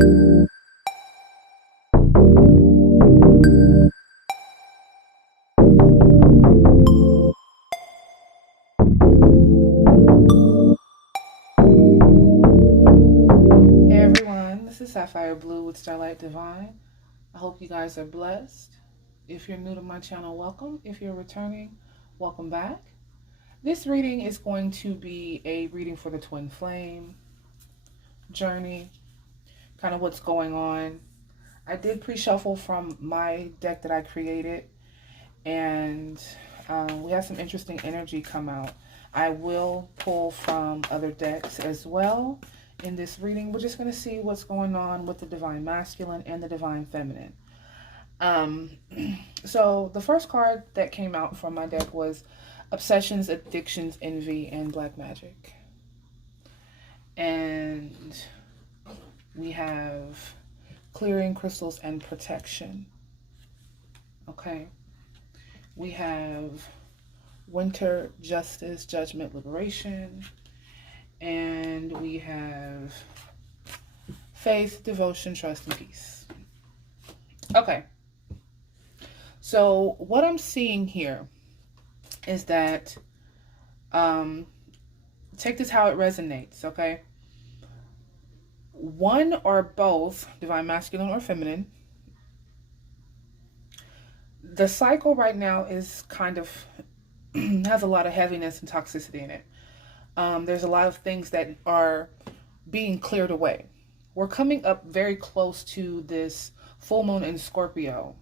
Everyone, this is Sapphire Blue with Starlight Divine. I hope you guys are blessed. If you're new to my channel, welcome. If you're returning, welcome back. This reading is going to be a reading for the twin flame journey, kind of what's going on. I did pre-shuffle from my deck that I created, and we had some interesting energy come out. I will pull from other decks as well in this reading. We're just going to see what's going on with the divine masculine and the divine feminine. So the first card that came out from my deck was Obsessions, Addictions, Envy, and Black Magic. And we have Clearing, Crystals, and Protection. Okay. We have Winter, Justice, Judgment, Liberation. And we have Faith, Devotion, Trust, and Peace. Okay. So what I'm seeing here is that, take this how it resonates, okay? One or both, divine masculine or feminine, the cycle right now is kind of, has a lot of heaviness and toxicity in it. There's a lot of things that are being cleared away. We're coming up very close to this full moon in Scorpio.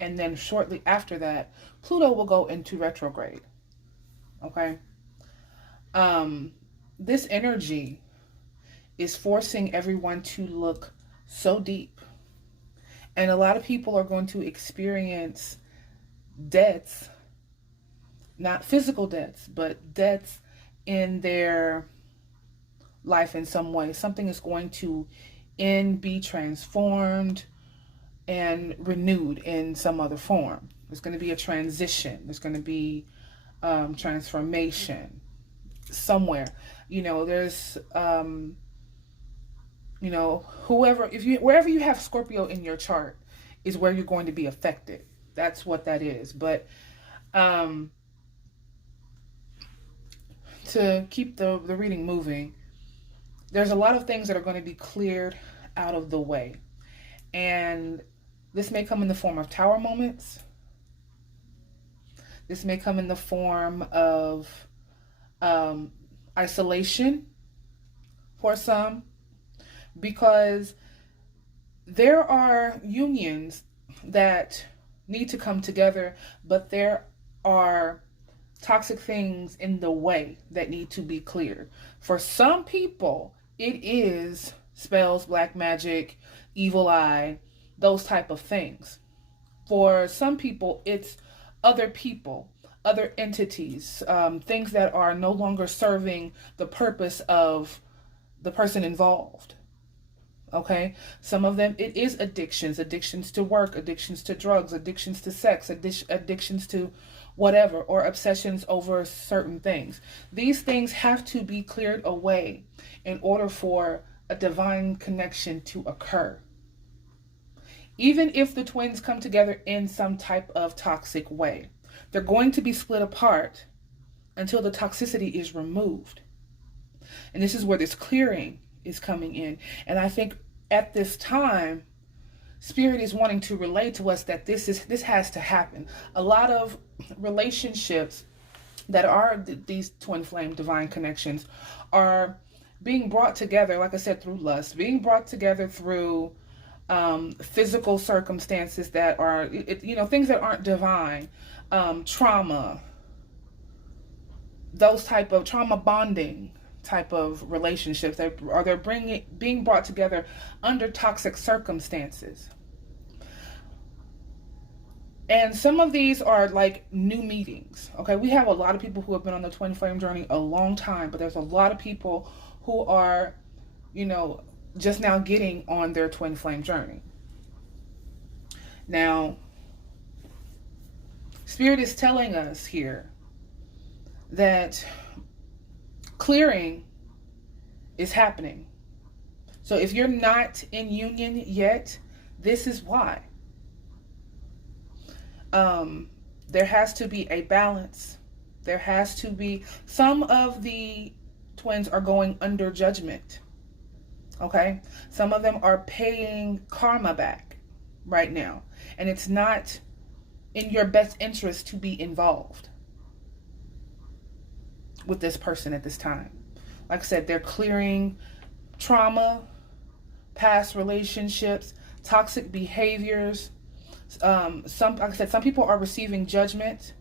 And then shortly after that, Pluto will go into retrograde. Okay. This energy is forcing everyone to look so deep. And a lot of people are going to experience deaths, not physical deaths, but deaths in their life in some way. Something is going to be transformed and renewed in some other form. There's going to be a transition. There's going to be transformation somewhere. There's wherever you have Scorpio in your chart is where you're going to be affected. That's what that is. But to keep the reading moving, there's a lot of things that are going to be cleared out of the way. And this may come in the form of tower moments. This may come in the form of isolation for some, because there are unions that need to come together, but there are toxic things in the way that need to be cleared. For some people, it is spells, black magic, evil eye, those type of things. For some people, it's other people, other entities, things that are no longer serving the purpose of the person involved. Okay? Some of them, it is addictions to work, addictions to drugs, addictions to sex, addictions to whatever, or obsessions over certain things. These things have to be cleared away in order for a divine connection to occur. Even if the twins come together in some type of toxic way, they're going to be split apart until the toxicity is removed. And this is where this clearing is coming in. And I think at this time, Spirit is wanting to relay to us that this has to happen. A lot of relationships that are these twin flame divine connections are being brought together, like I said, through lust, being brought together through physical circumstances that are, things that aren't divine, trauma, those type of trauma bonding type of relationships that they're being brought together under toxic circumstances. And some of these are like new meetings. Okay, we have a lot of people who have been on the twin flame journey a long time, but there's a lot of people who are, just now getting on their twin flame journey. Now, Spirit is telling us here that clearing is happening. So if you're not in union yet, this is why. There has to be a balance. There has to be, some of the twins are going under judgment. Okay? Some of them are paying karma back right now. And it's not in your best interest to be involved with this person at this time. Like I said, they're clearing trauma, past relationships, toxic behaviors. Like I said, some people are receiving judgment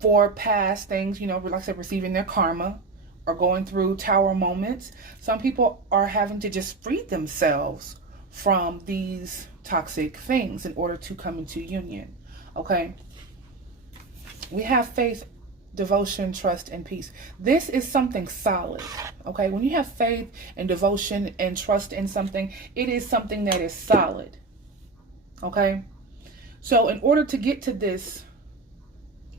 for past things, like I said, receiving their karma or going through tower moments. Some people are having to just free themselves from these toxic things in order to come into union. Okay? We have faith, devotion, trust, and peace. This is something solid. Okay? When you have faith and devotion and trust in something, it is something that is solid. Okay? So in order to get to this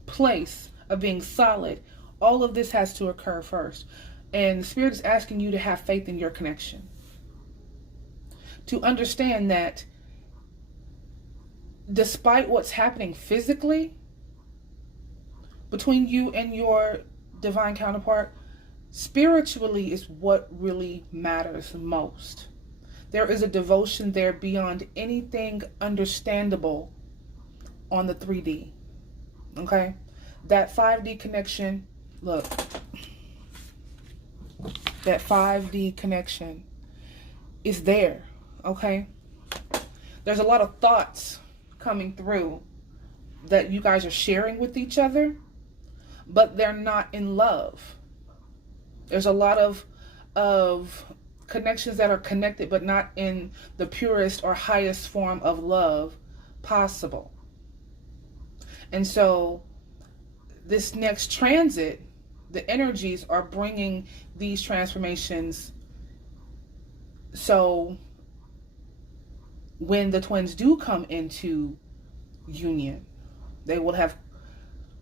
place of being solid, all of this has to occur first. And Spirit is asking you to have faith in your connection. To understand that despite what's happening physically between you and your divine counterpart, spiritually is what really matters most. There is a devotion there beyond anything understandable on the 3D. Okay? That 5D connection, look. That 5D connection is there. Okay? There's a lot of thoughts coming through that you guys are sharing with each other, but they're not in love. There's a lot of connections that are connected, but not in the purest or highest form of love possible. And so this next transit, the energies are bringing these transformations. So when the twins do come into union, they will have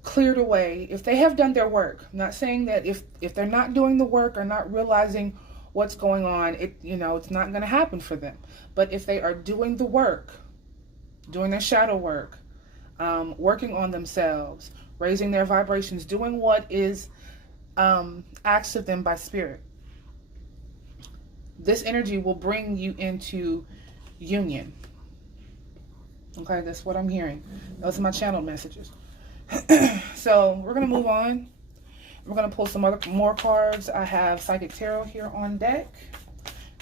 cleared away, if they have done their work. I'm not saying that if they're not doing the work or not realizing what's going on, it's not going to happen for them. But if they are doing the work, doing their shadow work, working on themselves, raising their vibrations, doing what is asked of them by Spirit, this energy will bring you into union. Okay, that's what I'm hearing. Those are my channel messages. So we're going to move on. We're going to pull some more cards. I have Psychic Tarot here on deck.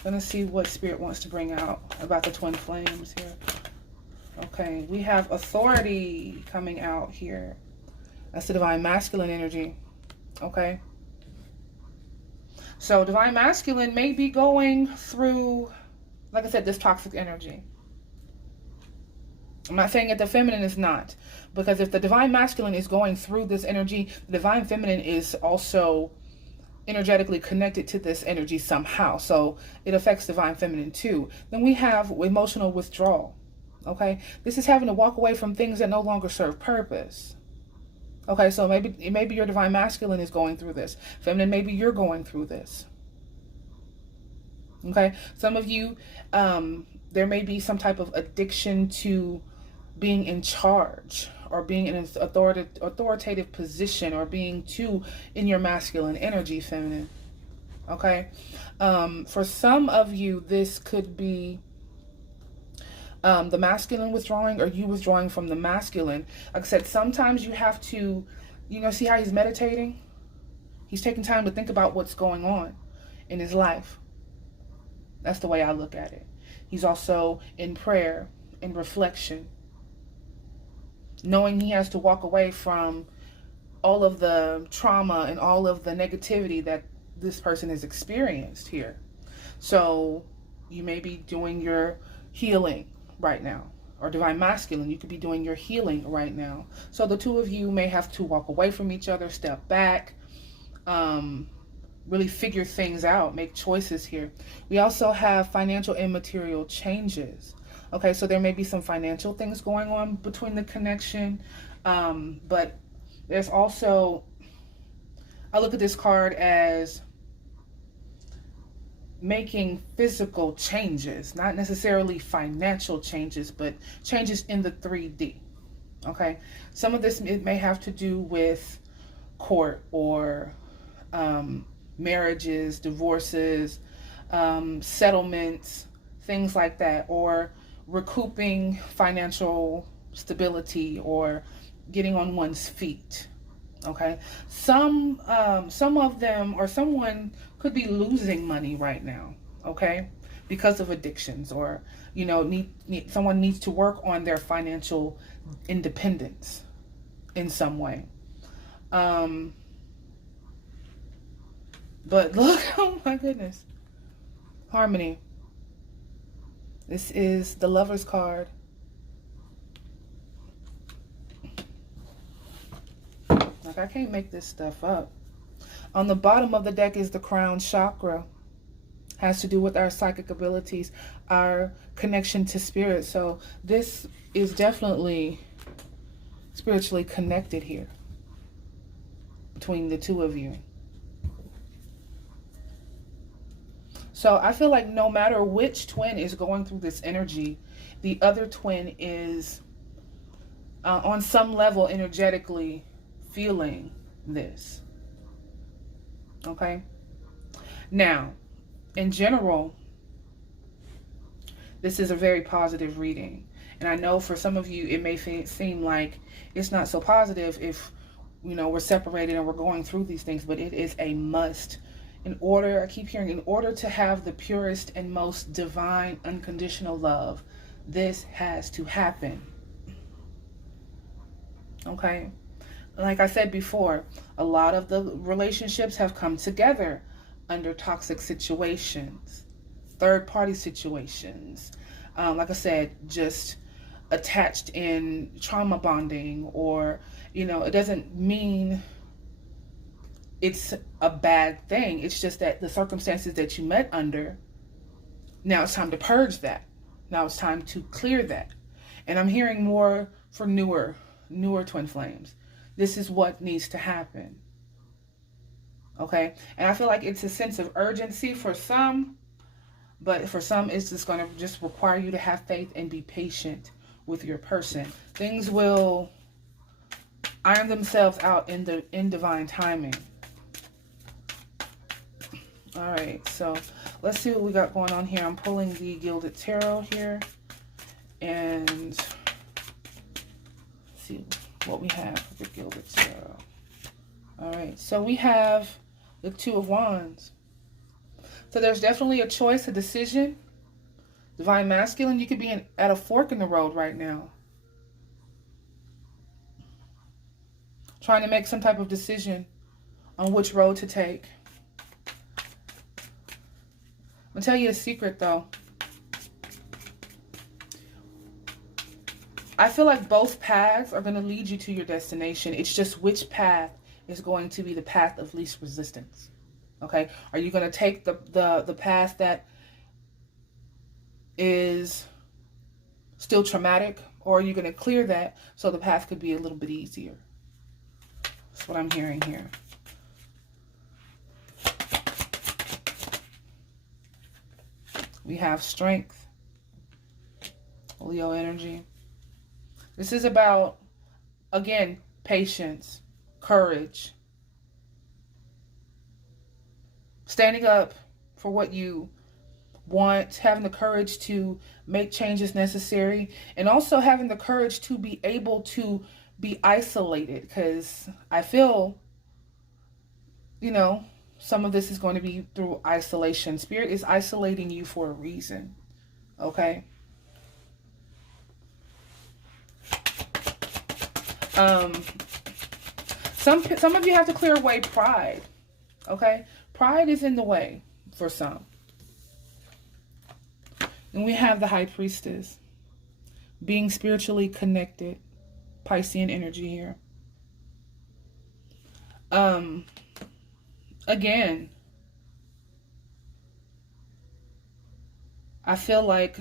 Going to see what Spirit wants to bring out about the twin flames here. Okay, we have Authority coming out here. That's the Divine Masculine energy. Okay. So Divine Masculine may be going through, like I said, this toxic energy. I'm not saying that the feminine is not, because if the Divine Masculine is going through this energy, the Divine Feminine is also energetically connected to this energy somehow. So it affects Divine Feminine too. Then we have emotional withdrawal. Okay, this is having to walk away from things that no longer serve purpose. Okay, so maybe your Divine Masculine is going through this. Feminine, maybe you're going through this. Okay, some of you, there may be some type of addiction to being in charge or being in an authoritative position, or being too in your masculine energy, feminine. Okay, for some of you, this could be the masculine withdrawing, or you withdrawing from the masculine. Like I said, sometimes you have to, see how he's meditating? He's taking time to think about what's going on in his life. That's the way I look at it. He's also in prayer, in reflection, knowing he has to walk away from all of the trauma and all of the negativity that this person has experienced here. So you may be doing your healing right now, or Divine Masculine, you could be doing your healing right now. So the two of you may have to walk away from each other, step back, really figure things out, make choices here. We also have financial and material changes. Okay, so there may be some financial things going on between the connection, but there's also, I look at this card as making physical changes, not necessarily financial changes, but changes in the 3D. Okay, some of this, it may have to do with court or marriages, divorces, settlements, things like that, or recouping financial stability or getting on one's feet. Okay, some of them, or someone could be losing money right now. Okay, because of addictions, or someone needs to work on their financial independence in some way. Um, but look, oh my goodness, harmony. This is the Lover's card. Like, I can't make this stuff up. On the bottom of the deck is the crown chakra. Has to do with our psychic abilities, our connection to spirit. So this is definitely spiritually connected here between the two of you. So I feel like no matter which twin is going through this energy, the other twin is on some level energetically feeling this. Okay? Now, in general, this is a very positive reading. And I know for some of you, it may seem like it's not so positive if, we're separated and we're going through these things, but it is a must. I keep hearing, in order to have the purest and most divine, unconditional love, this has to happen. Okay? Like I said before, a lot of the relationships have come together under toxic situations, third-party situations. Like I said, just attached in trauma bonding, or, it doesn't mean it's a bad thing. It's just that the circumstances that you met under, now it's time to purge that. Now it's time to clear that. And I'm hearing more for newer twin flames. This is what needs to happen. Okay? And I feel like it's a sense of urgency for some, but for some, it's just going to just require you to have faith and be patient with your person. Things will iron themselves out in divine timing. All right, so let's see what we got going on here. I'm pulling the Gilded Tarot here, and see what we have with the Gilded Tarot. All right, so we have the Two of Wands. So there's definitely a choice, a decision. Divine Masculine, you could be at a fork in the road right now. Trying to make some type of decision on which road to take. I'm going to tell you a secret, though. I feel like both paths are going to lead you to your destination. It's just which path is going to be the path of least resistance. Okay? Are you going to take the path that is still traumatic, or are you going to clear that so the path could be a little bit easier? That's what I'm hearing here. We have Strength, Leo energy. This is about, again, patience, courage, standing up for what you want, having the courage to make changes necessary, and also having the courage to be able to be isolated, because I feel, some of this is going to be through isolation. Spirit is isolating you for a reason. Okay? Some of you have to clear away pride. Okay? Pride is in the way for some. And we have the High Priestess. Being spiritually connected. Piscean energy here. Again, I feel like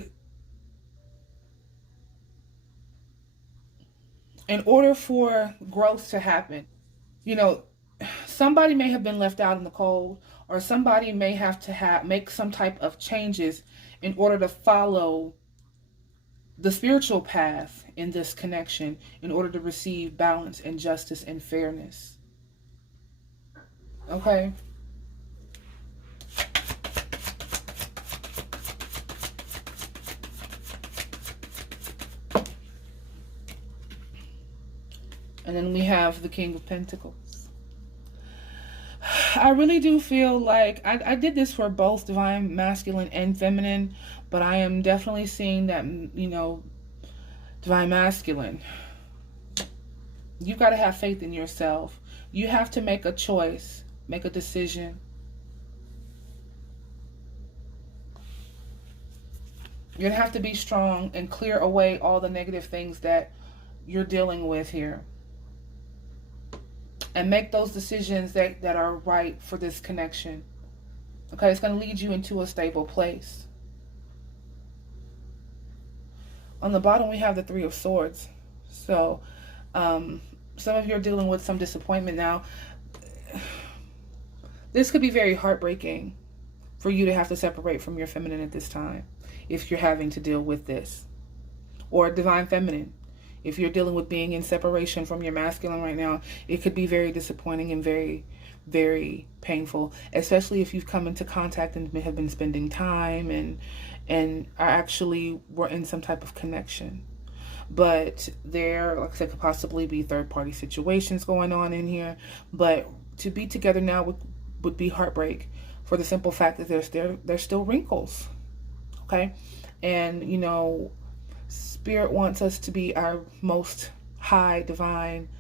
in order for growth to happen, somebody may have been left out in the cold, or somebody may have to make some type of changes in order to follow the spiritual path in this connection, in order to receive balance and justice and fairness. Okay? And then we have the King of Pentacles. I really do feel like I did this for both divine masculine and feminine, but I am definitely seeing that, you know, divine masculine, you've got to have faith in yourself. You have to make a choice, make a decision. You're going to have to be strong and clear away all the negative things that you're dealing with here. And make those decisions that are right for this connection. Okay, it's going to lead you into a stable place. On the bottom, we have the Three of Swords. So, some of you are dealing with some disappointment now. This could be very heartbreaking for you to have to separate from your feminine at this time, if you're having to deal with this. Or divine feminine. If you're dealing with being in separation from your masculine right now, it could be very disappointing and very, very painful, especially if you've come into contact and have been spending time and are actually were in some type of connection. But there, like I said, could possibly be third-party situations going on in here. But to be together now would be heartbreak, for the simple fact that there's still wrinkles. Okay? And, you know, Spirit wants us to be our most high, divine,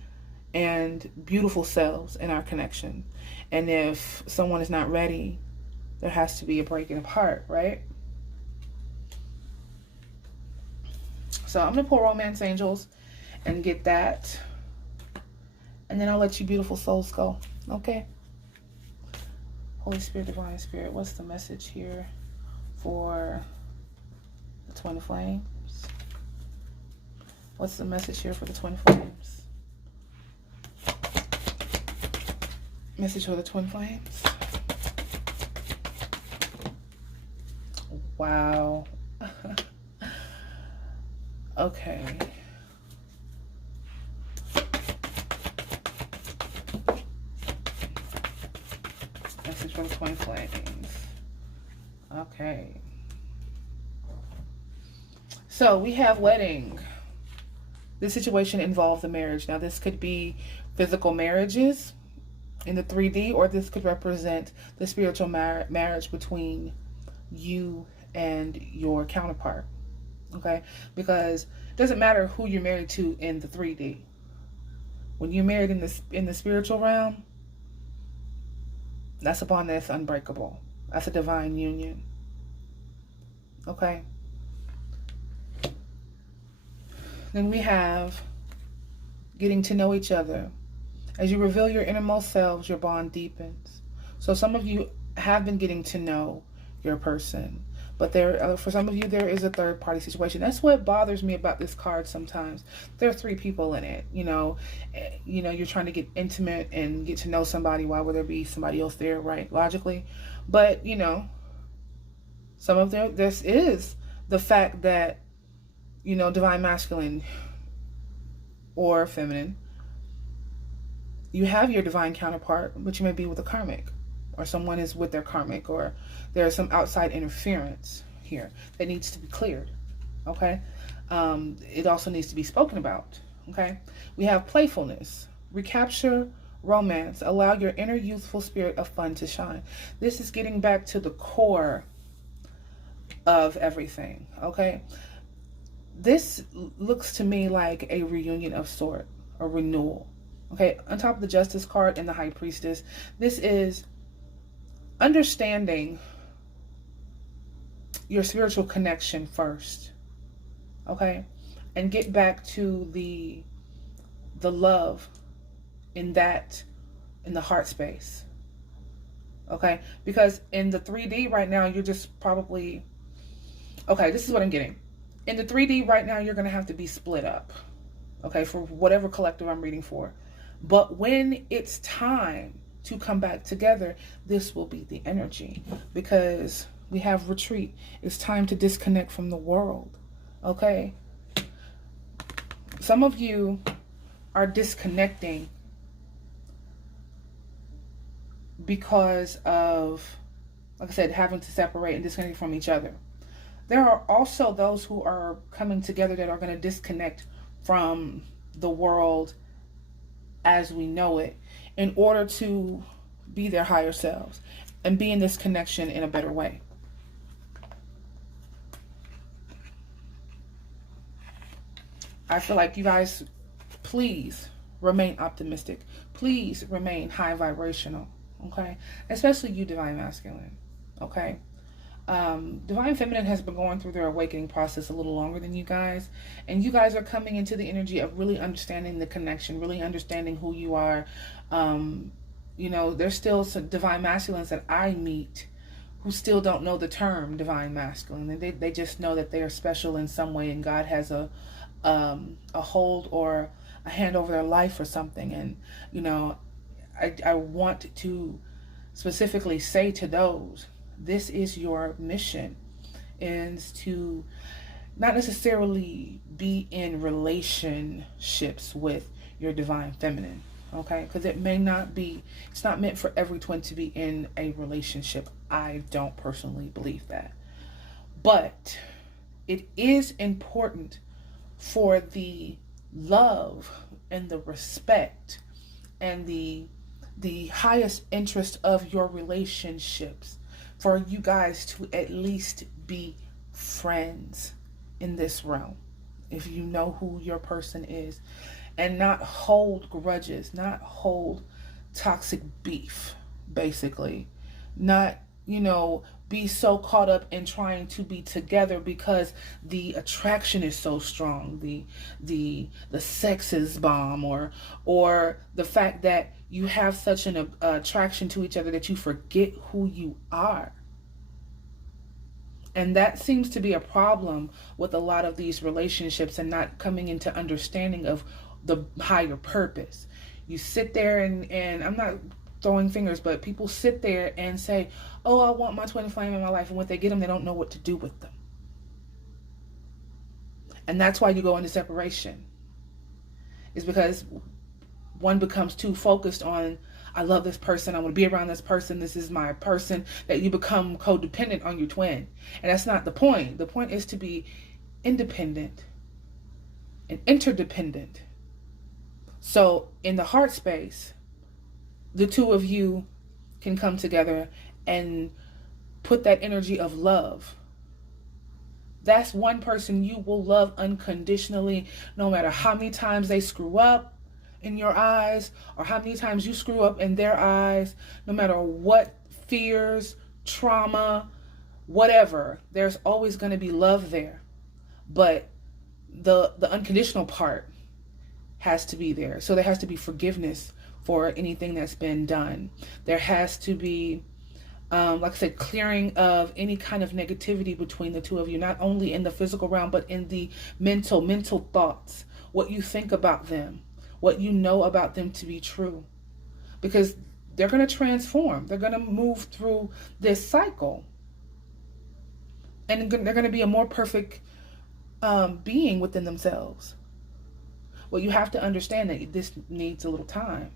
and beautiful selves in our connection. And if someone is not ready, there has to be a breaking apart, right? So I'm going to pull Romance Angels and get that. And then I'll let you beautiful souls go. Okay? Holy Spirit, Divine Spirit, what's the message here for the Twin Flames? What's the message here for the Twin Flames? Message for the Twin Flames. Wow. Okay. Message for the Twin Flames. Okay. So we have wedding. This situation involves a marriage. Now, this could be physical marriages in the 3D, or this could represent the spiritual marriage between you and your counterpart. Okay? Because it doesn't matter who you're married to in the 3D. When you're married in the spiritual realm, that's a bond that's unbreakable. That's a divine union. Okay? Then we have getting to know each other. As you reveal your innermost selves, your bond deepens. So some of you have been getting to know your person, but for some of you, there is a third party situation. That's what bothers me about this card sometimes. There are 3 people in it. You know, you're trying to get intimate and get to know somebody. Why would there be somebody else there, right? Logically. But, you know, some of this is the fact that, you know, divine masculine or feminine, you have your divine counterpart, but you may be with a karmic, or someone is with their karmic, or there's some outside interference here that needs to be cleared. Okay? It also needs to be spoken about. Okay? We have playfulness, recapture romance, allow your inner youthful spirit of fun to shine. This is getting back to the core of everything. Okay? This looks to me like a reunion of sort, a renewal. Okay, on top of the Justice card and the High Priestess, this is understanding your spiritual connection first. Okay? And get back to the love in the heart space. Okay? Because in the 3D right now, you're just probably, okay, this is what I'm getting. In the 3D right now, you're going to have to be split up, okay, for whatever collective I'm reading for. But when it's time to come back together, this will be the energy, because we have retreat. It's time to disconnect from the world. Okay? Some of you are disconnecting because of, like I said, having to separate and disconnect from each other. There are also those who are coming together that are going to disconnect from the world as we know it in order to be their higher selves and be in this connection in a better way. I feel like you guys, please remain optimistic. Please remain high vibrational, okay? Especially you, Divine Masculine, okay? Divine Feminine has been going through their awakening process a little longer than you guys. And you guys are coming into the energy of really understanding the connection, really understanding who you are. You know, there's still some Divine Masculines that I meet who still don't know the term Divine Masculine. They just know that they are special in some way, and God has a hold or a hand over their life or something. And, you know, I want to specifically say to those, this is your mission, is to not necessarily be in relationships with your Divine Feminine, okay? Because it may not be, it's not meant for every twin to be in a relationship. I don't personally believe that. But it is important for the love and the respect and the highest interest of your relationships for you guys to at least be friends in this realm, if you know who your person is, and not hold grudges, not hold toxic beef, basically. Not, you know, be so caught up in trying to be together because the attraction is so strong, the sex is bomb, or the fact that you have such an attraction to each other that you forget who you are. And that seems to be a problem with a lot of these relationships, and not coming into understanding of the higher purpose. You sit there and I'm not throwing fingers, but people sit there and say, oh, I want my twin flame in my life. And when they get them, they don't know what to do with them. And that's why you go into separation. Is because one becomes too focused on, I love this person, I want to be around this person, this is my person, that you become codependent on your twin. And that's not the point. The point is to be independent and interdependent. So in the heart space, the two of you can come together and put that energy of love. That's one person you will love unconditionally, no matter how many times they screw up in your eyes, or how many times you screw up in their eyes, no matter what fears, trauma, whatever, there's always going to be love there. But the unconditional part has to be there. So there has to be forgiveness for anything that's been done. There has to be, like I said, clearing of any kind of negativity between the two of you, not only in the physical realm, but in the mental thoughts, what you think about them, what you know about them to be true. Because they're going to transform. They're going to move through this cycle. And they're going to be a more perfect being within themselves. Well, you have to understand that this needs a little time.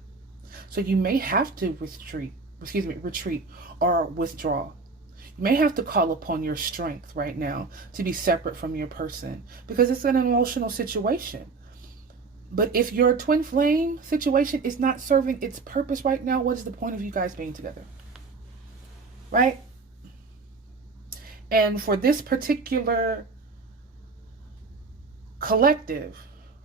So you may have to retreat or withdraw. You may have to call upon your strength right now to be separate from your person, because it's an emotional situation. But if your twin flame situation is not serving its purpose right now, what is the point of you guys being together? Right? And for this particular collective,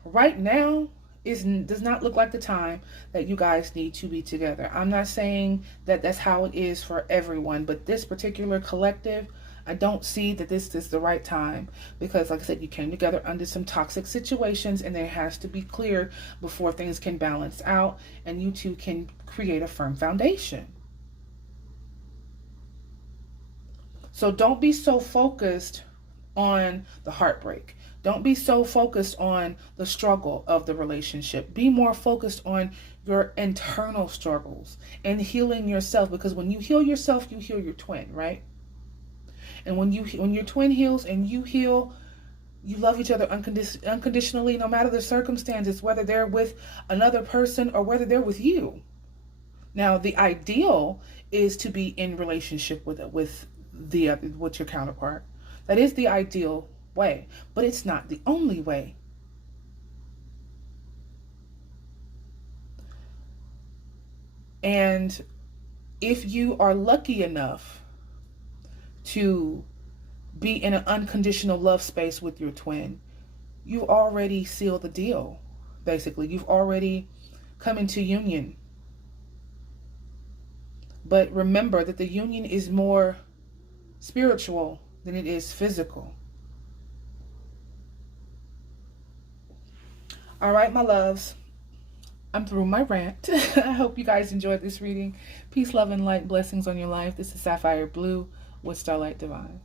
right now does not look like the time that you guys need to be together. I'm not saying that that's how it is for everyone, but this particular collective, I don't see that this is the right time, because like I said, you came together under some toxic situations, and there has to be clear before things can balance out and you two can create a firm foundation. So don't be so focused on the heartbreak. Don't be so focused on the struggle of the relationship. Be more focused on your internal struggles and healing yourself, because when you heal yourself, you heal your twin, right? And when your twin heals and you heal, you love each other unconditionally, no matter the circumstances, whether they're with another person or whether they're with you. Now, the ideal is to be in relationship with your counterpart. That is the ideal way, but it's not the only way. And if you are lucky enough to be in an unconditional love space with your twin, you already sealed the deal. Basically, you've already come into union. But remember that the union is more spiritual than it is physical. All right, my loves, I'm through my rant. I hope you guys enjoyed this reading. Peace, love, and light. Blessings on your life. This is Sapphire Blue with Starlight Divine.